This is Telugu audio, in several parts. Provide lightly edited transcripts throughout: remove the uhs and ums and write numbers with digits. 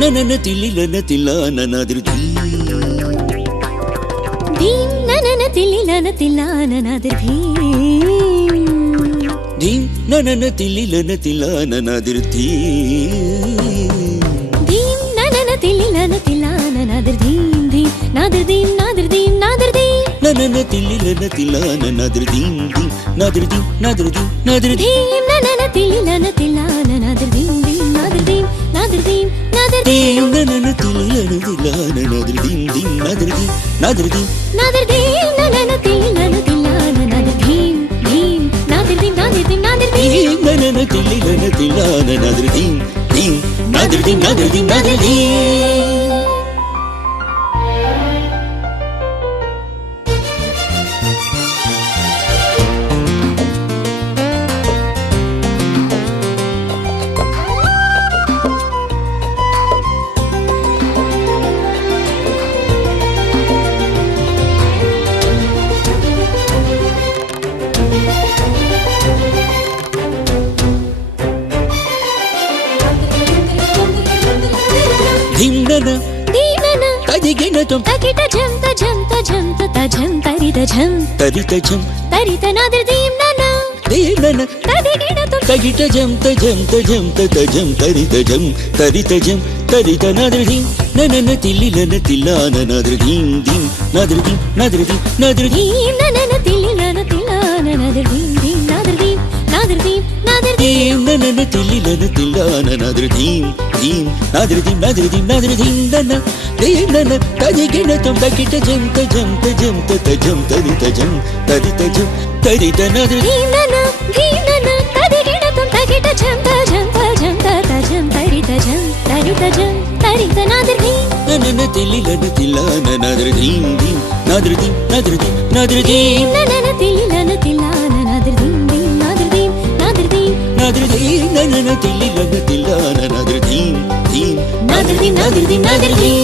ననన తిల్లిలన తిల్లాన నాదిరు ధీం ననన తిల్లిలన తిల్లాన నాదిరు ధీం ననన తిల్లిలన తిల్లాన నాదిరు ధీం ననన తిల్లిలన తిల్లాన నాదిరు ధీం ధీం నాదిరు ధీం నాదిరు ధీం నాదిరు ధీం ననన తిల్లిలన తిల్లాన నాదిరు ధీం ధీం నాదిరు ధీం నాదిరు ధీం నాదిరు ధీం ననన తిల్లిలన తిల్లాన నాదిరు ధీం ధీం నాదిరు ధీం నాదిరు ధీం నాదిరు ధీం ననన తిల్లిలన తిల్లాన నాదిరు ధీం ధీం నాదిరు ధీం నాదిరు ధీం నాదిరు ధీం ననన తిల్లిలన తిల్లాన నాదిరు ధీం ధీం నాదిరు ధీం నాదిరు ధీం నాదిరు ధీం ననన తిల్లిలన తిల్లాన నాదిరు ధీం ధీం నాదిరు ధీం నాదిరు ధీం నాదిరు ధీం ధింనన దీనన తదిగిన తం తకిట జంత జంత జంత తజం తరిత జం తరిత జం తరిత నాదిర్ దీం నన దీనన తదిగిన తం తగిట జం తజం తజం తజం తరిత జం తరిత జం తరిత నాదిరు ధీం ననన తిల్లిలన తిల్లాన నాదిరు ధీం ధీం నాదిరు ధీం నాదిరు ధీం నాదిరు ధీం దీం ననన తిల్లిలన తిల్లాన నాదిర్ దీం దీం నాదిర్ దీం నాదిర్ దీం నాదిర్ దీం ననన తిల్లిలన తిల్లాన నాదిరు ధీం ధీం నాదిరు ధీం నాదిరు ధీం నాదిరు ధీం నన దీనన తదిగిన తం తగిట జం తజం తజం తజం తరిత జం తరిత జం తరిత నాదిరు దీం నన తదిగిన తం తకిట జంత జంత జంత తజం తరిత జం తరిత జం తరిత నాదిర్ దీం ననన తిల్లిలన తిల్లాన నాదిరు ధీం ధీం నాదిరు ధీం నాదిరు ధీం నాదిరు ధీం ననన తిల్లిలన తిల్లాన నాదిర్ దీం దీం నాదిర్ దీం నాదిర్ దీం నాదిరు ధీం ననన తిల్లిలన తిల్లాన నాదిరు ధీం ధీం నాదిర్ దీం నాదిర్ దీం నాదిర్ దీం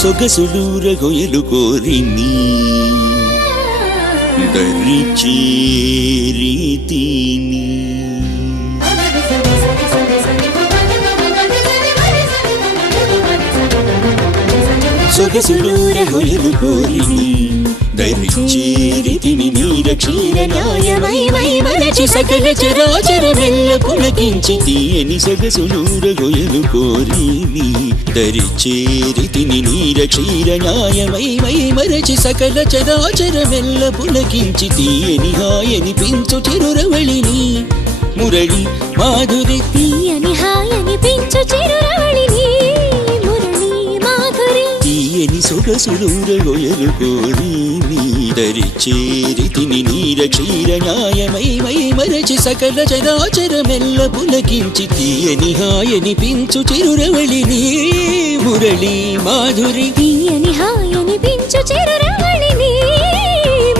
సొగసులూర గొయలు కోరిని దరిచేరితిని సొగసులూర గొయలు కోరిని దరిచేరితిని నీర క్షీర న్యాయమై మరచి సకల చరాచరమెల్ల పులకించి తీయని సొగసులూర గొయలు కోరిని దరిచేరితిని నీర క్షీర న్యాయమై మరచి సకల చరాచరమెల్ల పులకించి తీయని హాయని పించు చిరురవళిని మురళి మాధురి తీయని హాయని పించు చిరురవళిని మురళి మాధురి తీయని సొగసులూర గొయలు కోరిని దరిచేరితిని నీర క్షీర న్యాయమై మరచి సకల చరాచరమెల్ల పులకించి తీయని హాయని పించు చిరురవళిని మురళి మాధురి తీయని హాయని పించు చిరురవళిని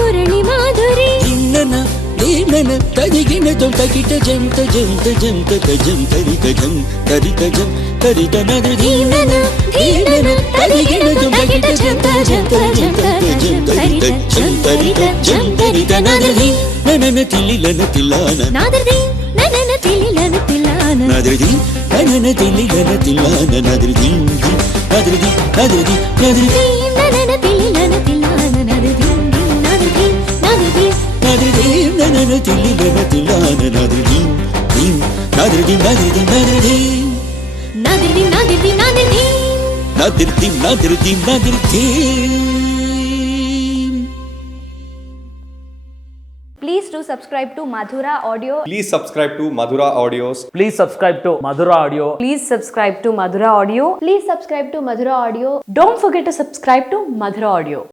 మురళి మాధురి దిన్నన దీనన తదిగిన తం తగిట జం తజం తజం తజం తరిత జం తరిత జం తరిత నాదిరు ధీం నన దీనన తదిగిన తం తగిట జం తజం తజం తజం తరిత జం తరిత జం తరిత నాదిర్ దీం ననన తిల్లిలన తిల్లాన నాదిర్ దీం ననన తిల్లిలన తిల్లాన నాదిరు ధీం ననన తిల్లిలన తిల్లాన నాదిరు ధీం ధీం నాదిరు ధీం నాదిరు ధీం నాదిరు ధీం దీం ననన తిల్లిలన తిల్లాన నాదిర్ దీం దీం నాదిర్ దీం నాదిర్ దీం నాదిరు ధీం ననన తిల్లిలన Thillana నాదిరు ధీం ధీం నాదిరు ధీం నాదిరు ధీం నాదిరు ధీం Nadir నాదిరిది నాదిరిది నాదిరిది నాదిరిది నాదిరిది నాదిరిది. Please do subscribe to Madhura Audio. Please subscribe to Madhura Audios. Please subscribe to Madhura Audio. Please subscribe to Madhura Audio. Please subscribe to Madhura Audio. Don't forget to subscribe to Madhura Audio.